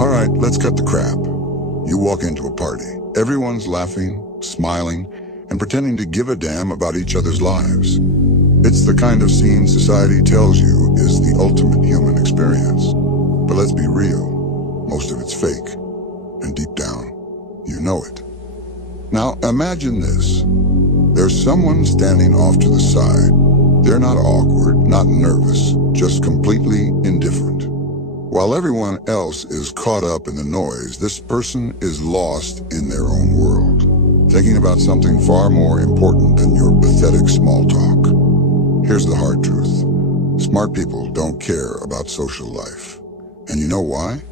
All right, let's cut the crap. You walk into a party. Everyone's laughing, smiling, and pretending to give a damn about each other's lives. It's the kind of scene society tells you is the ultimate human experience. But let's be real, most of it's fake. And deep down, you know it. Now, imagine this. There's someone standing off to the side. They're not awkward, not nervous, just completely indifferent. While everyone else is caught up in the noise, this person is lost in their own world, thinking about something far more important than your pathetic small talk. Here's the hard truth. Smart people don't care about social life. And you know why?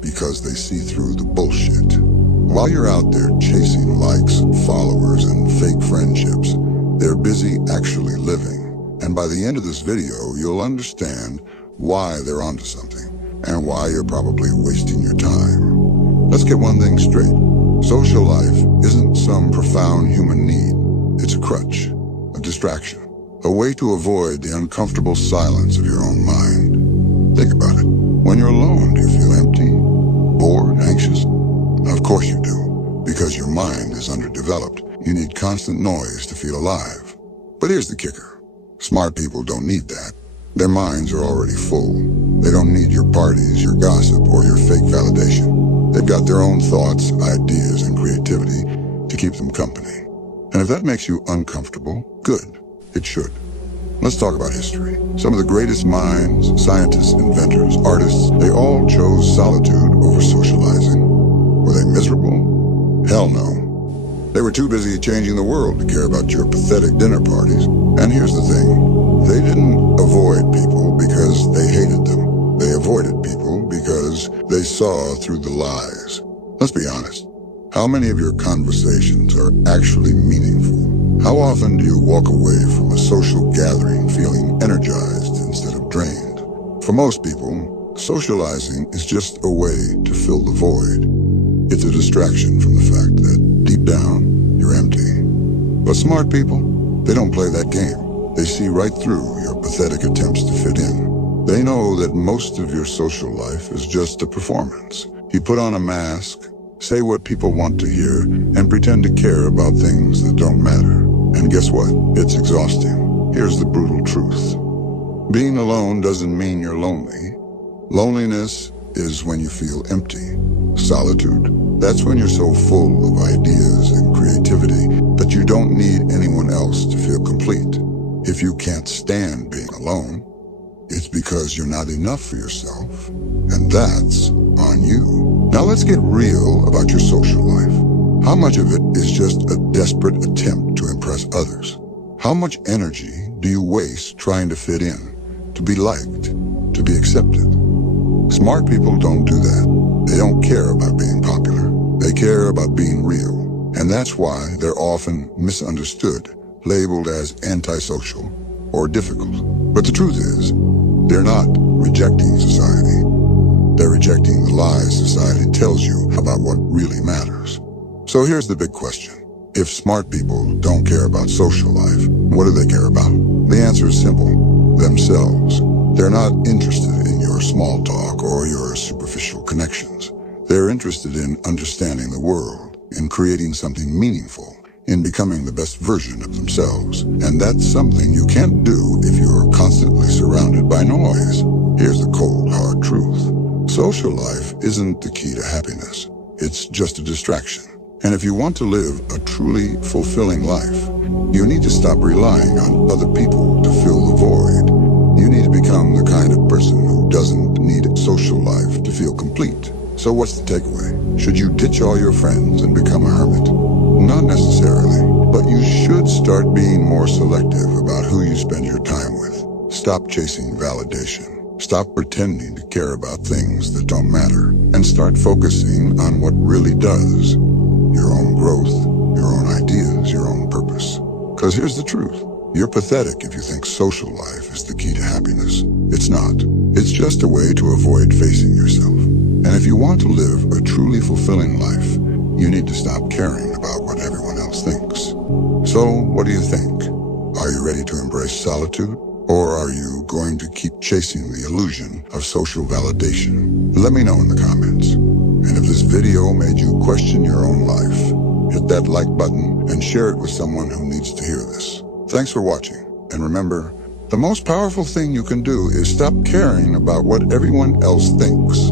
Because they see through the bullshit. While you're out there chasing likes, followers, and fake friendships, they're busy actually living. And by the end of this video, you'll understand why they're onto something and why you're probably wasting your time. Let's get one thing straight. Social life isn't some profound human need. It's a crutch, a distraction, a way to avoid the uncomfortable silence of your own mind. Think about it. When you're alone, do you feel empty, bored, anxious? Of course you do, because your mind is underdeveloped. You need constant noise to feel alive. But here's the kicker. Smart people don't need that. Their minds are already full. They don't need your parties, your gossip, or your fake validation. They've got their own thoughts, ideas, and creativity to keep them company. And if that makes you uncomfortable, good. It should. Let's talk about history. Some of the greatest minds, scientists, inventors, artists, they all chose solitude over socializing. Were they miserable? Hell no. They were too busy changing the world to care about your pathetic dinner parties. And here's the thing. They didn't avoid people because they hated them. They avoided people because they saw through the lies. Let's be honest. How many of your conversations are actually meaningful? How often do you walk away from a social gathering feeling energized instead of drained? For most people, socializing is just a way to fill the void. It's a distraction from the fact that deep down, you're empty. But smart people, they don't play that game. They see right through your pathetic attempts to fit in. They know that most of your social life is just a performance. You put on a mask, say what people want to hear, and pretend to care about things that don't matter. And guess what? It's exhausting. Here's the brutal truth. Being alone doesn't mean you're lonely. Loneliness is when you feel empty. Solitude, that's when you're so full of ideas and creativity that you don't need anyone else to feel complete. If you can't stand being alone, it's because you're not enough for yourself, and that's on you. Now let's get real about your social life. How much of it is just a desperate attempt to impress others? How much energy do you waste trying to fit in, to be liked, to be accepted? Smart people don't do that. They don't care about being popular. They care about being real. And that's why they're often misunderstood, labeled as antisocial or difficult. But the truth is, they're not rejecting society. They're rejecting the lies society tells you about what really matters. So here's the big question. If smart people don't care about social life, what do they care about? The answer is simple. Themselves. They're not interested in your small talk or your superficial connections. They're interested in understanding the world, in creating something meaningful, in becoming the best version of themselves. And that's something you can't do if you're constantly surrounded by noise. Here's the cold, hard truth. Social life isn't the key to happiness. It's just a distraction. And if you want to live a truly fulfilling life, you need to stop relying on other people to fill the void. You need to become the kind of person who doesn't need a social life to feel complete. So what's the takeaway? Should you ditch all your friends and become a hermit? Not necessarily, but you should start being more selective about who you spend your time with. Stop chasing validation. Stop pretending to care about things that don't matter, and start focusing on what really does. Your own growth, your own ideas, your own purpose. Because here's the truth. You're pathetic if you think social life is the key to happiness. It's not. It's just a way to avoid facing yourself. And if you want to live a truly fulfilling life, you need to stop caring about what everyone else thinks. So, what do you think? Are you ready to embrace solitude? Or are you going to keep chasing the illusion of social validation? Let me know in the comments. And if this video made you question your own life, hit that like button and share it with someone who needs to hear this. Thanks for watching. And remember, the most powerful thing you can do is stop caring about what everyone else thinks.